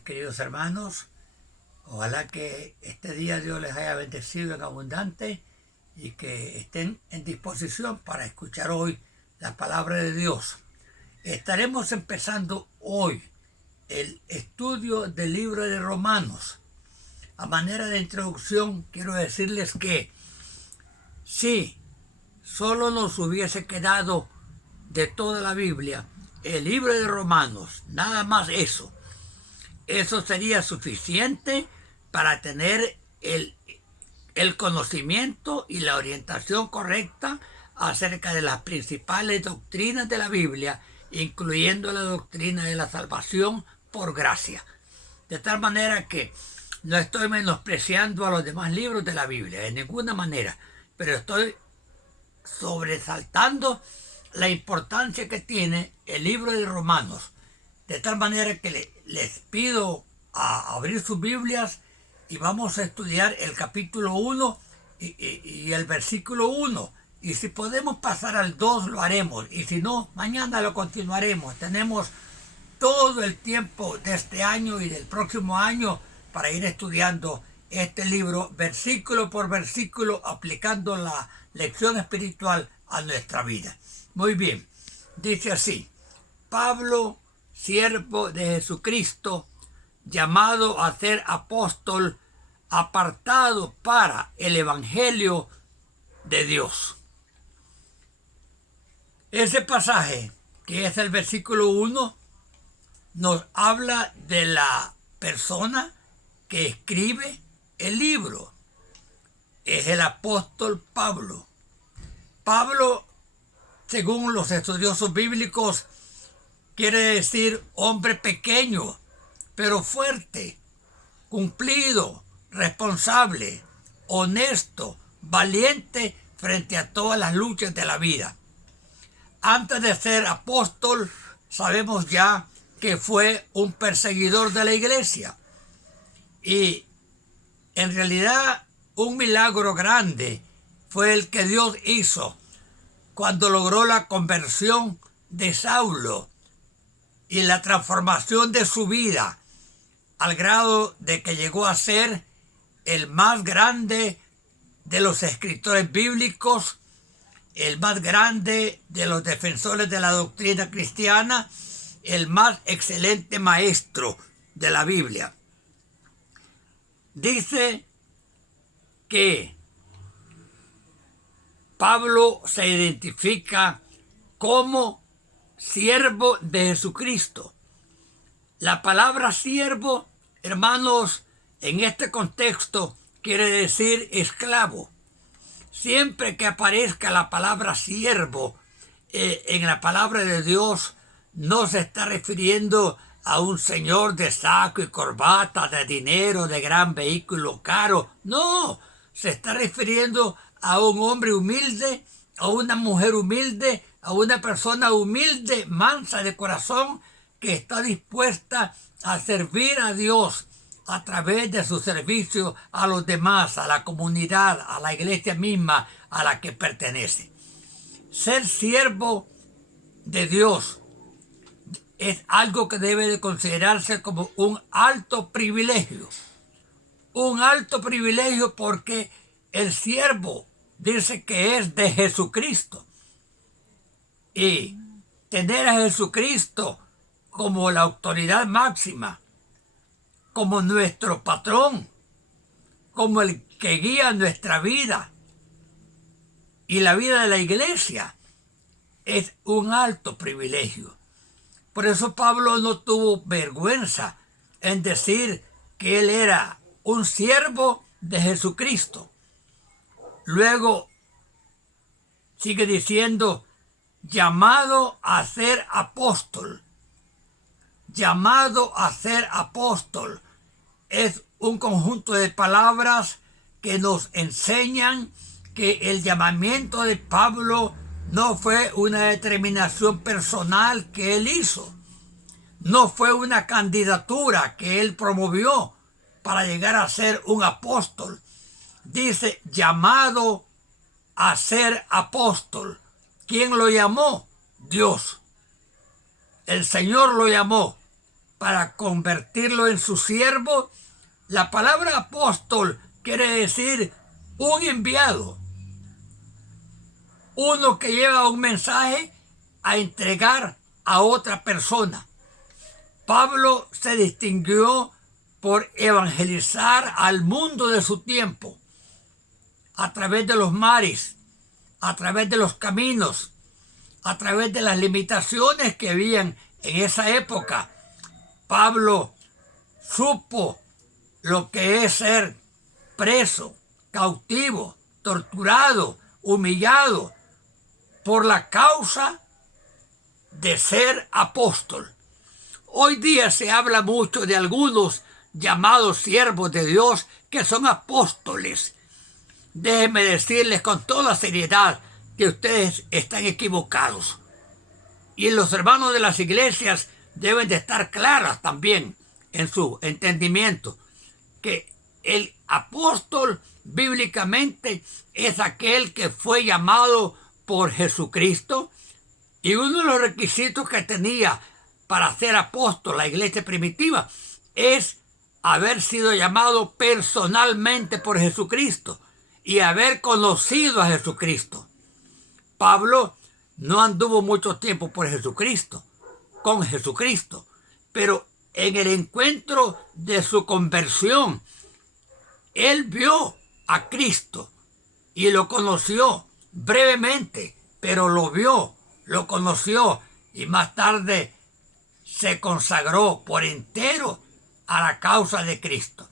mis queridos hermanos. Ojalá que este día Dios les haya bendecido en abundante y que estén en disposición para escuchar hoy la palabra de Dios. Estaremos empezando hoy el estudio del libro de Romanos. A manera de introducción, quiero decirles que si solo nos hubiese quedado de toda la Biblia el libro de Romanos, nada más eso sería suficiente para tener el conocimiento y la orientación correcta acerca de las principales doctrinas de la Biblia, incluyendo la doctrina de la salvación por gracia. De tal manera que no estoy menospreciando a los demás libros de la Biblia, de ninguna manera, pero estoy sobresaltando la importancia que tiene el libro de Romanos. De tal manera que les pido a abrir sus Biblias y vamos a estudiar el capítulo 1 y el versículo 1. Y si podemos pasar al 2 lo haremos, y si no, mañana lo continuaremos. Tenemos todo el tiempo de este año y del próximo año para ir estudiando este libro versículo por versículo, aplicando la lección espiritual a nuestra vida. Muy bien, dice así: Pablo, siervo de Jesucristo, llamado a ser apóstol, apartado para el Evangelio de Dios. Ese pasaje, que es el versículo 1, nos habla de la persona que escribe el libro. Es el apóstol Pablo. Pablo, según los estudiosos bíblicos, quiere decir hombre pequeño, pero fuerte, cumplido, responsable, honesto, valiente frente a todas las luchas de la vida. Antes de ser apóstol, sabemos ya que fue un perseguidor de la iglesia. Y en realidad un milagro grande fue el que Dios hizo cuando logró la conversión de Saulo y la transformación de su vida, al grado de que llegó a ser el más grande de los escritores bíblicos, el más grande de los defensores de la doctrina cristiana, el más excelente maestro de la Biblia. Dice que Pablo se identifica como siervo de Jesucristo. La palabra siervo, hermanos, en este contexto quiere decir esclavo. Siempre que aparezca la palabra siervo en la palabra de Dios, no se está refiriendo a un señor de saco y corbata, de dinero, de gran vehículo caro. No, se está refiriendo a un hombre humilde, a una mujer humilde, a una persona humilde, mansa de corazón, que está dispuesta a servir a Dios a través de su servicio a los demás, a la comunidad, a la iglesia misma a la que pertenece. Ser siervo de Dios es algo que debe de considerarse como un alto privilegio. Un alto privilegio porque el siervo dice que es de Jesucristo. Y tener a Jesucristo como la autoridad máxima, como nuestro patrón, como el que guía nuestra vida y la vida de la iglesia, es un alto privilegio. Por eso Pablo no tuvo vergüenza en decir que él era un siervo de Jesucristo. Luego sigue diciendo, llamado a ser apóstol. Llamado a ser apóstol es un conjunto de palabras que nos enseñan que el llamamiento de Pablo no fue una determinación personal que él hizo. No fue una candidatura que él promovió para llegar a ser un apóstol. Dice, llamado a ser apóstol. ¿Quién lo llamó? Dios. El Señor lo llamó. para convertirlo en su siervo. La palabra apóstol quiere decir un enviado, uno que lleva un mensaje a entregar a otra persona. Pablo se distinguió por evangelizar al mundo de su tiempo a través de los mares, a través de los caminos, a través de las limitaciones que habían en esa época. Pablo supo lo que es ser preso, cautivo, torturado, humillado por la causa de ser apóstol. Hoy día se habla mucho de algunos llamados siervos de Dios que son apóstoles. Déjenme decirles con toda seriedad que ustedes están equivocados. Y los hermanos de las iglesias deben de estar claras también en su entendimiento que el apóstol bíblicamente es aquel que fue llamado por Jesucristo, y uno de los requisitos que tenía para ser apóstol la iglesia primitiva es haber sido llamado personalmente por Jesucristo y haber conocido a Jesucristo. Pablo no anduvo mucho tiempo con Jesucristo, pero en el encuentro de su conversión, él vio a Cristo y lo conoció brevemente, pero lo vio, lo conoció, y más tarde se consagró por entero a la causa de Cristo.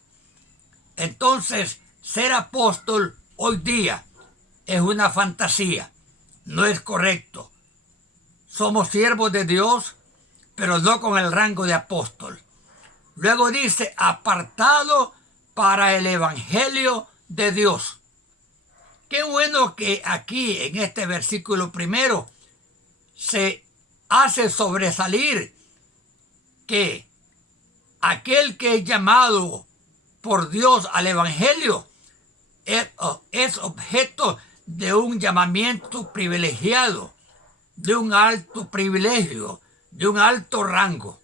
Entonces, ser apóstol hoy día es una fantasía, no es correcto. Somos siervos de Dios, pero no con el rango de apóstol. Luego dice, apartado para el evangelio de Dios. Qué bueno que aquí en este versículo primero se hace sobresalir que aquel que es llamado por Dios al evangelio es objeto de un llamamiento privilegiado, de un alto privilegio, de un alto rango.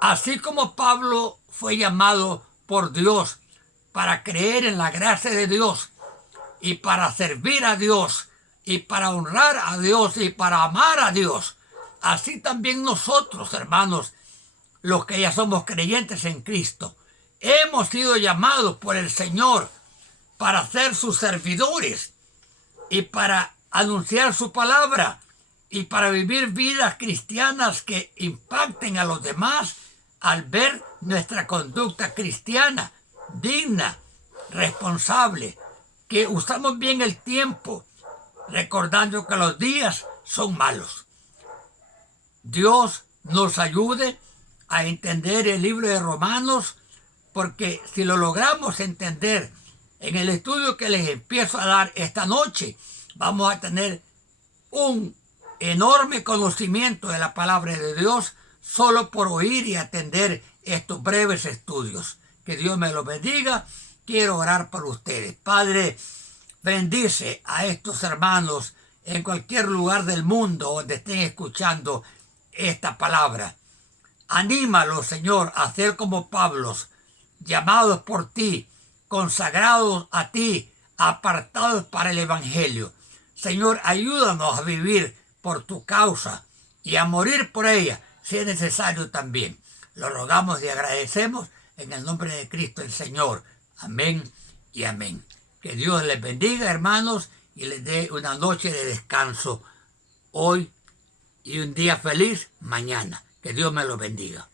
Así como Pablo fue llamado por Dios para creer en la gracia de Dios y para servir a Dios y para honrar a Dios y para amar a Dios, así también nosotros, hermanos, los que ya somos creyentes en Cristo, hemos sido llamados por el Señor para ser sus servidores y para anunciar su palabra y para vivir vidas cristianas que impacten a los demás al ver nuestra conducta cristiana, digna, responsable, que usamos bien el tiempo, recordando que los días son malos. Dios nos ayude a entender el libro de Romanos, porque si lo logramos entender en el estudio que les empiezo a dar esta noche, vamos a tener un enorme conocimiento de la palabra de Dios solo por oír y atender estos breves estudios. Que Dios me los bendiga. Quiero orar por ustedes. Padre, bendice a estos hermanos en cualquier lugar del mundo donde estén escuchando esta palabra. Anímalos, Señor, a ser como Pablo, llamados por ti, consagrados a ti, apartados para el evangelio. Señor, ayúdanos a vivir por tu causa y a morir por ella, si es necesario también. Lo rogamos y agradecemos en el nombre de Cristo el Señor. Amén y amén. Que Dios les bendiga, hermanos, y les dé una noche de descanso hoy y un día feliz mañana. Que Dios me los bendiga.